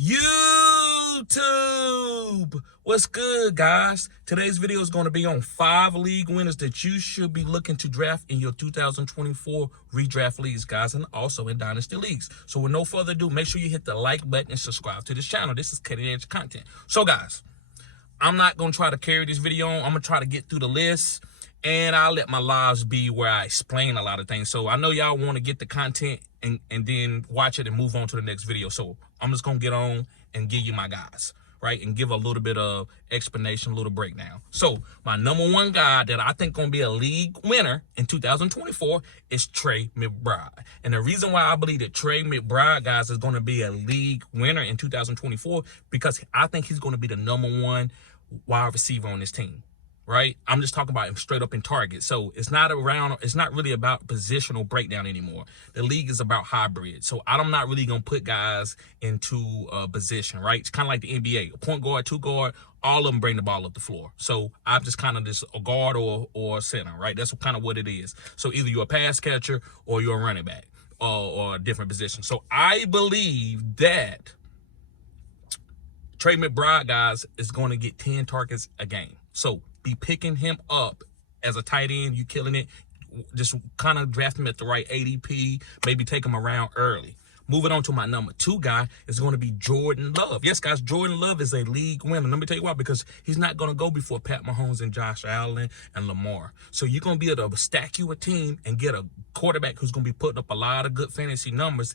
YouTube, what's good, guys? Today's video is going to be on 5 league winners that you should be looking to draft in your 2024 redraft leagues, guys, and also in Dynasty leagues. So with no further ado, make sure you hit the like button and subscribe to this channel. This is cutting edge content. So, guys, I'm not going to try to carry this video on. I'm going to try to get through the list, and I'll let my lives be where I explain a lot of things. So I know y'all want to get the content and then watch it and move on to the next video. So I'm just going to get on and give you my guys, right? And give a little bit of explanation, a little breakdown. So my number one guy that I think going to be a league winner in 2024 is Trey McBride. And the reason why I believe that Trey McBride, guys, is going to be a league winner in 2024, because I think he's going to be the number one wide receiver on this team. Right? I'm just talking about him straight up in target. So it's not really about positional breakdown anymore. The league is about hybrid. So I'm not really going to put guys into a position, right? It's kind of like the NBA. A point guard, two guard, all of them bring the ball up the floor. So I'm just kind of just a guard or a center, right? That's kind of what it is. So either you're a pass catcher or you're a running back or a different position. So I believe that Trey McBride, guys, is going to get 10 targets a game. So be picking him up as a tight end. You killing it. Just kind of draft him at the right ADP. Maybe take him around early. Moving on to my number 2 guy is going to be Jordan Love. Yes, guys, Jordan Love is a league winner. Let me tell you why. Because he's not going to go before Pat Mahomes and Josh Allen and Lamar. So you're going to be able to stack you a team and get a quarterback who's going to be putting up a lot of good fantasy numbers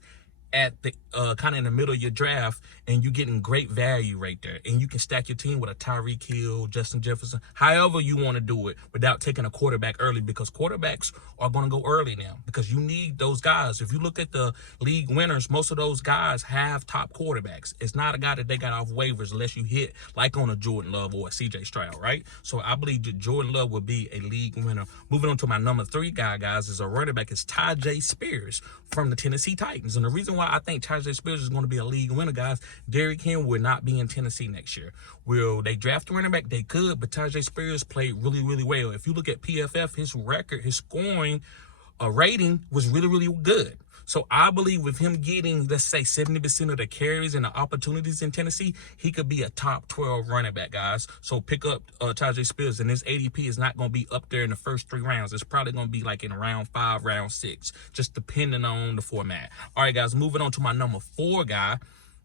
at the kind of in the middle of your draft, and you're getting great value right there. And you can stack your team with a Tyreek Hill, Justin Jefferson, however you want to do it without taking a quarterback early, because quarterbacks are going to go early now because you need those guys. If you look at the league winners, most of those guys have top quarterbacks. It's not a guy that they got off waivers unless you hit like on a Jordan Love or a CJ Stroud, right? So I believe that Jordan Love will be a league winner. Moving on to my number 3 guy, guys, is a running back. It's Tyjae Spears from the Tennessee Titans. And the reason why I think Tyjae Spears is going to be a league winner, guys, Derrick Henry will not be in Tennessee next year. Will they draft a running back? They could, but Tyjae Spears played really, really well. If you look at PFF, his record, his scoring rating was really, really good. So I believe with him getting, let's say, 70% of the carries and the opportunities in Tennessee, he could be a top 12 running back, guys. So pick up Tyjae Spears, and his ADP is not going to be up there in the first 3 rounds. It's probably going to be like in round 5, round 6, just depending on the format. All right, guys, moving on to my number 4 guy.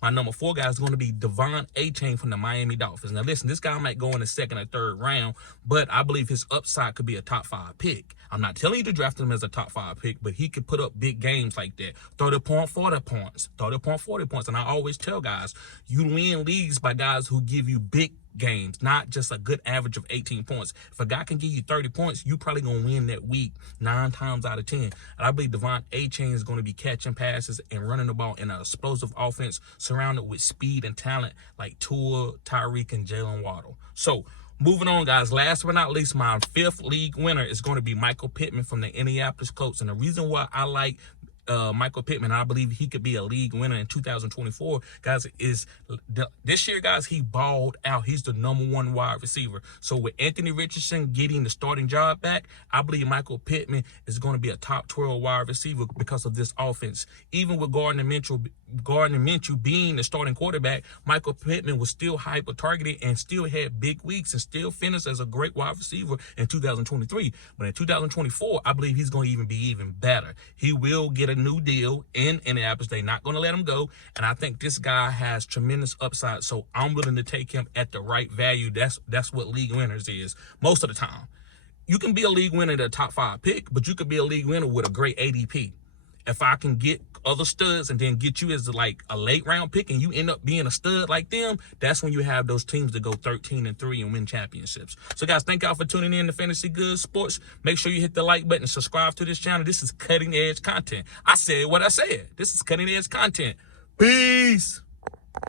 My number 4 guy is going to be Devon Achane from the Miami Dolphins. Now, listen, this guy might go in the 2nd or 3rd round, but I believe his upside could be a top 5 pick. I'm not telling you to draft him as a top 5 pick, but he could put up big games like that. 30 point, 40 points. 30 point, 40 points. And I always tell guys, you win leagues by guys who give you big games, not just a good average of 18 points. If a guy can give you 30 points, you probably going to win that week 9 times out of 10. And I believe Devon Achane is going to be catching passes and running the ball in an explosive offense surrounded with speed and talent like Tua, Tyreek, and Jalen Waddle. So, moving on, guys, last but not least, my 5th league winner is going to be Michael Pittman from the Indianapolis Colts. And the reason why I like Michael Pittman, I believe he could be a league winner in 2024, guys, is this year, guys, he balled out. He's the number 1 wide receiver. So with Anthony Richardson getting the starting job back, I believe Michael Pittman is going to be a top 12 wide receiver because of this offense. Even with Gardner Minshew being the starting quarterback, Michael Pittman was still hyper targeted and still had big weeks and still finished as a great wide receiver in 2023. But in 2024, I believe he's going to be even better. He will get a new deal in Indianapolis. They're not going to let him go, and I think this guy has tremendous upside, so I'm willing to take him at the right value. That's what league winners is most of the time. You can be a league winner at a top 5 pick, but you could be a league winner with a great ADP. If I can get other studs and then get you as like a late round pick and you end up being a stud like them, that's when you have those teams that go 13-3 and win championships. So, guys, thank y'all for tuning in to Fantasy Good Sports. Make sure you hit the like button and subscribe to this channel. This is cutting edge content. I said what I said. This is cutting edge content. Peace.